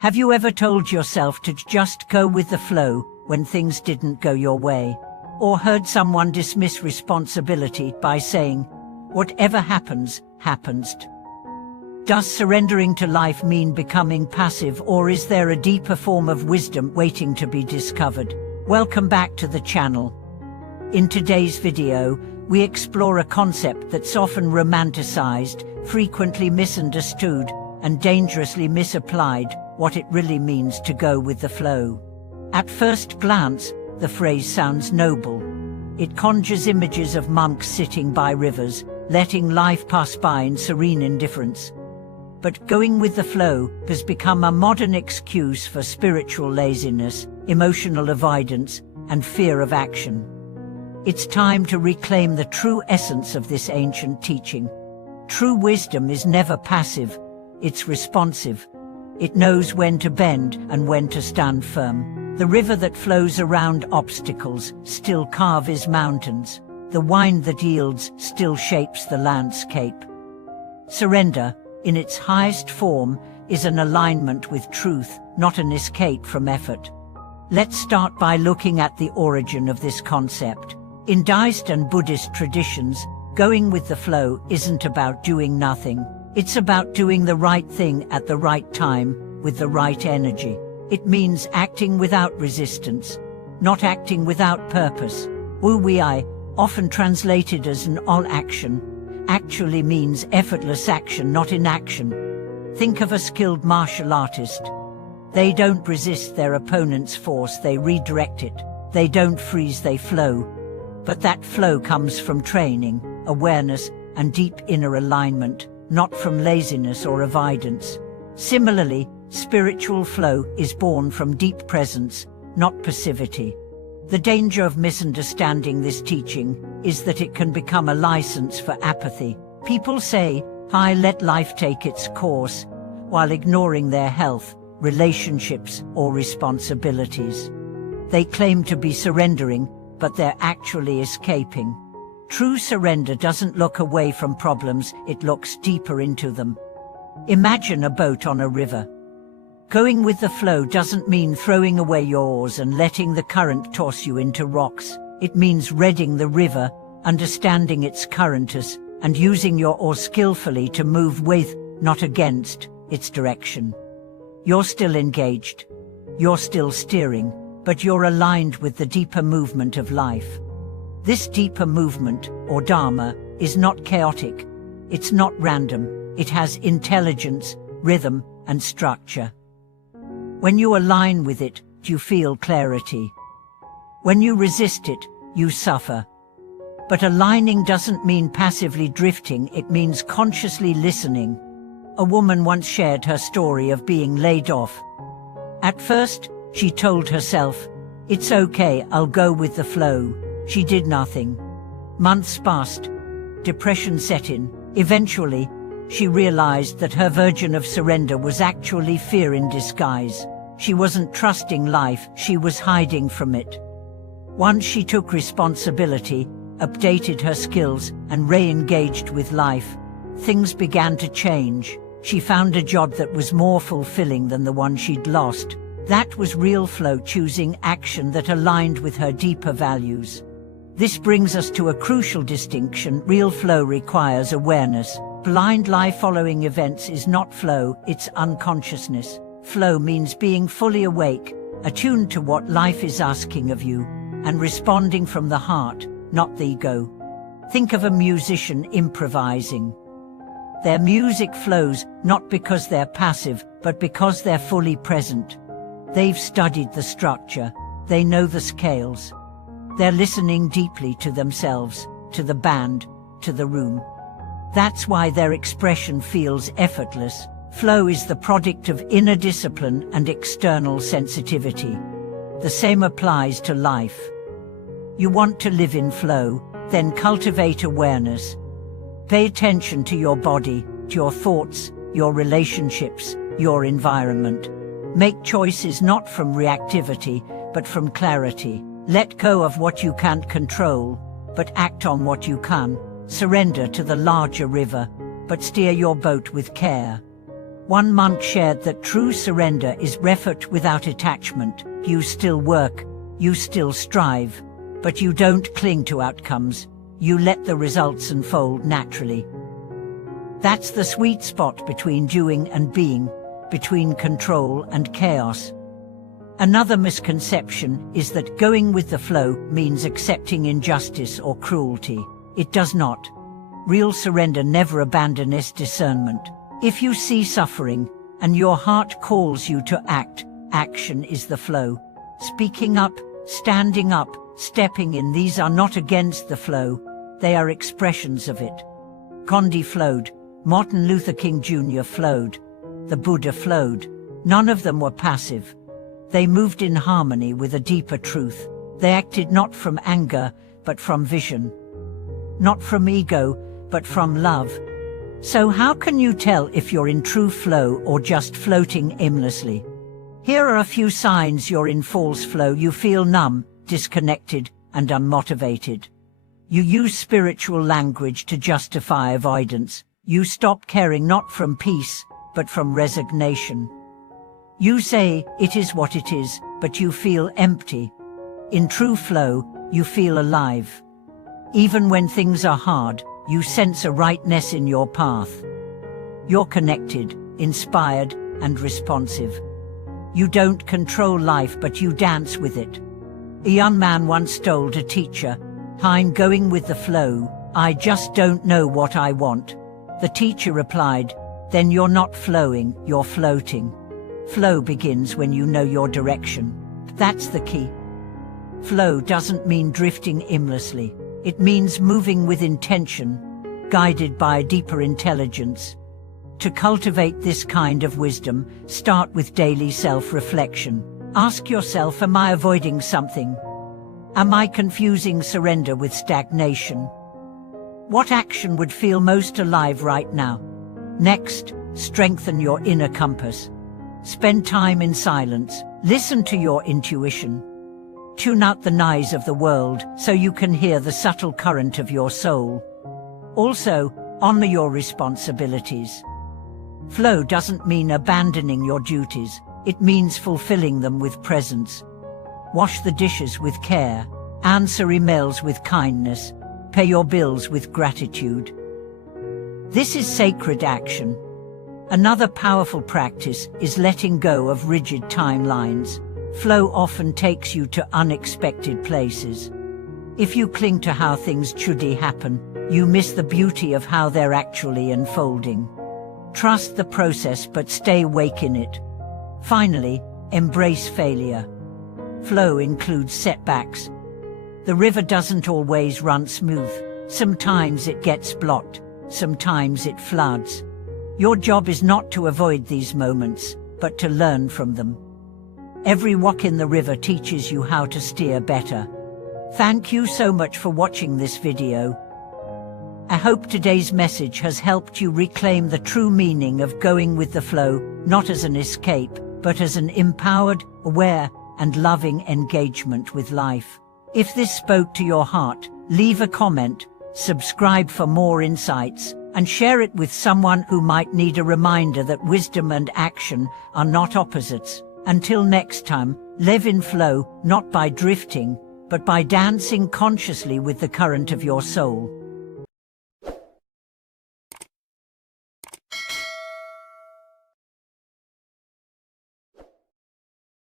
Have you ever told yourself to just go with the flow when things didn't go your way? Or heard someone dismiss responsibility by saying, "Whatever happens, happens"? Does surrendering to life mean becoming passive, or is there a deeper form of wisdom waiting to be discovered? Welcome back to the channel. In today's video, we explore a concept that's often romanticized, frequently misunderstood, and dangerously misapplied: what it really means to go with the flow. At first glance, the phrase sounds noble. It conjures images of monks sitting by rivers, letting life pass by in serene indifference. But going with the flow has become a modern excuse for spiritual laziness, emotional avoidance, and fear of action. It's time to reclaim the true essence of this ancient teaching. True wisdom is never passive, it's responsive. It knows when to bend and when to stand firm. The river that flows around obstacles still carves mountains. The wine that yields still shapes the landscape. Surrender, in its highest form, is an alignment with truth, not an escape from effort. Let's start by looking at the origin of this concept. In Taoist and Buddhist traditions, going with the flow isn't about doing nothing. It's about doing the right thing at the right time, with the right energy. It means acting without resistance, not acting without purpose. Wu Wei, often translated as an all action, actually means effortless action, not inaction. Think of a skilled martial artist. They don't resist their opponent's force, they redirect it. They don't freeze, they flow. But that flow comes from training, awareness, and deep inner alignment, not from laziness or avoidance. Similarly, spiritual flow is born from deep presence, not passivity. The danger of misunderstanding this teaching is that it can become a license for apathy. People say, "I let life take its course," while ignoring their health, relationships, or responsibilities. They claim to be surrendering, but they're actually escaping. True surrender doesn't look away from problems, it looks deeper into them. Imagine a boat on a river. Going with the flow doesn't mean throwing away your oars and letting the current toss you into rocks. It means reading the river, understanding its currents, and using your oar skillfully to move with, not against, its direction. You're still engaged. You're still steering, but you're aligned with the deeper movement of life. This deeper movement, or dharma, is not chaotic. It's not random. It has intelligence, rhythm, and structure. When you align with it, you feel clarity. When you resist it, you suffer. But aligning doesn't mean passively drifting, it means consciously listening. A woman once shared her story of being laid off. At first, she told herself, "It's okay, I'll go with the flow." She did nothing. Months passed. Depression set in. Eventually, she realized that her version of surrender was actually fear in disguise. She wasn't trusting life, she was hiding from it. Once she took responsibility, updated her skills, and re-engaged with life, things began to change. She found a job that was more fulfilling than the one she'd lost. That was real flow, choosing action that aligned with her deeper values. This brings us to a crucial distinction. Real flow requires awareness. Blind life following events is not flow, it's unconsciousness. Flow means being fully awake, attuned to what life is asking of you, and responding from the heart, not the ego. Think of a musician improvising. Their music flows not because they're passive, but because they're fully present. They've studied the structure, they know the scales. They're listening deeply to themselves, to the band, to the room. That's why their expression feels effortless. Flow is the product of inner discipline and external sensitivity. The same applies to life. You want to live in flow, then cultivate awareness. Pay attention to your body, to your thoughts, your relationships, your environment. Make choices not from reactivity, but from clarity. Let go of what you can't control, but act on what you can. Surrender to the larger river, but steer your boat with care. One monk shared that true surrender is effort without attachment. You still work, you still strive, but you don't cling to outcomes. You let the results unfold naturally. That's the sweet spot between doing and being, between control and chaos. Another misconception is that going with the flow means accepting injustice or cruelty. It does not. Real surrender never abandons discernment. If you see suffering, and your heart calls you to act, action is the flow. Speaking up, standing up, stepping in, these are not against the flow, they are expressions of it. Gandhi flowed, Martin Luther King Jr. flowed, the Buddha flowed. None of them were passive. They moved in harmony with a deeper truth. They acted not from anger, but from vision. Not from ego, but from love. So how can you tell if you're in true flow or just floating aimlessly? Here are a few signs you're in false flow. You feel numb, disconnected, and unmotivated. You use spiritual language to justify avoidance. You stop caring not from peace, but from resignation. You say, it is what it is, but you feel empty. In true flow, you feel alive. Even when things are hard, you sense a rightness in your path. You're connected, inspired, and responsive. You don't control life, but you dance with it. A young man once told a teacher, "I'm going with the flow, I just don't know what I want." The teacher replied, "Then you're not flowing, you're floating." Flow begins when you know your direction. That's the key. Flow doesn't mean drifting aimlessly. It means moving with intention, guided by a deeper intelligence. To cultivate this kind of wisdom, start with daily self-reflection. Ask yourself, am I avoiding something? Am I confusing surrender with stagnation? What action would feel most alive right now? Next, strengthen your inner compass. Spend time in silence. Listen to your intuition. Tune out the noise of the world so you can hear the subtle current of your soul. Also, honor your responsibilities. Flow doesn't mean abandoning your duties. It means fulfilling them with presence. Wash the dishes with care. Answer emails with kindness. Pay your bills with gratitude. This is sacred action. Another powerful practice is letting go of rigid timelines. Flow often takes you to unexpected places. If you cling to how things should happen, you miss the beauty of how they're actually unfolding. Trust the process but stay awake in it. Finally, embrace failure. Flow includes setbacks. The river doesn't always run smooth. Sometimes it gets blocked, sometimes it floods. Your job is not to avoid these moments, but to learn from them. Every walk in the river teaches you how to steer better. Thank you so much for watching this video. I hope today's message has helped you reclaim the true meaning of going with the flow, not as an escape, but as an empowered, aware, and loving engagement with life. If this spoke to your heart, leave a comment, subscribe for more insights, and share it with someone who might need a reminder that wisdom and action are not opposites. Until next time, live in flow, not by drifting, but by dancing consciously with the current of your soul.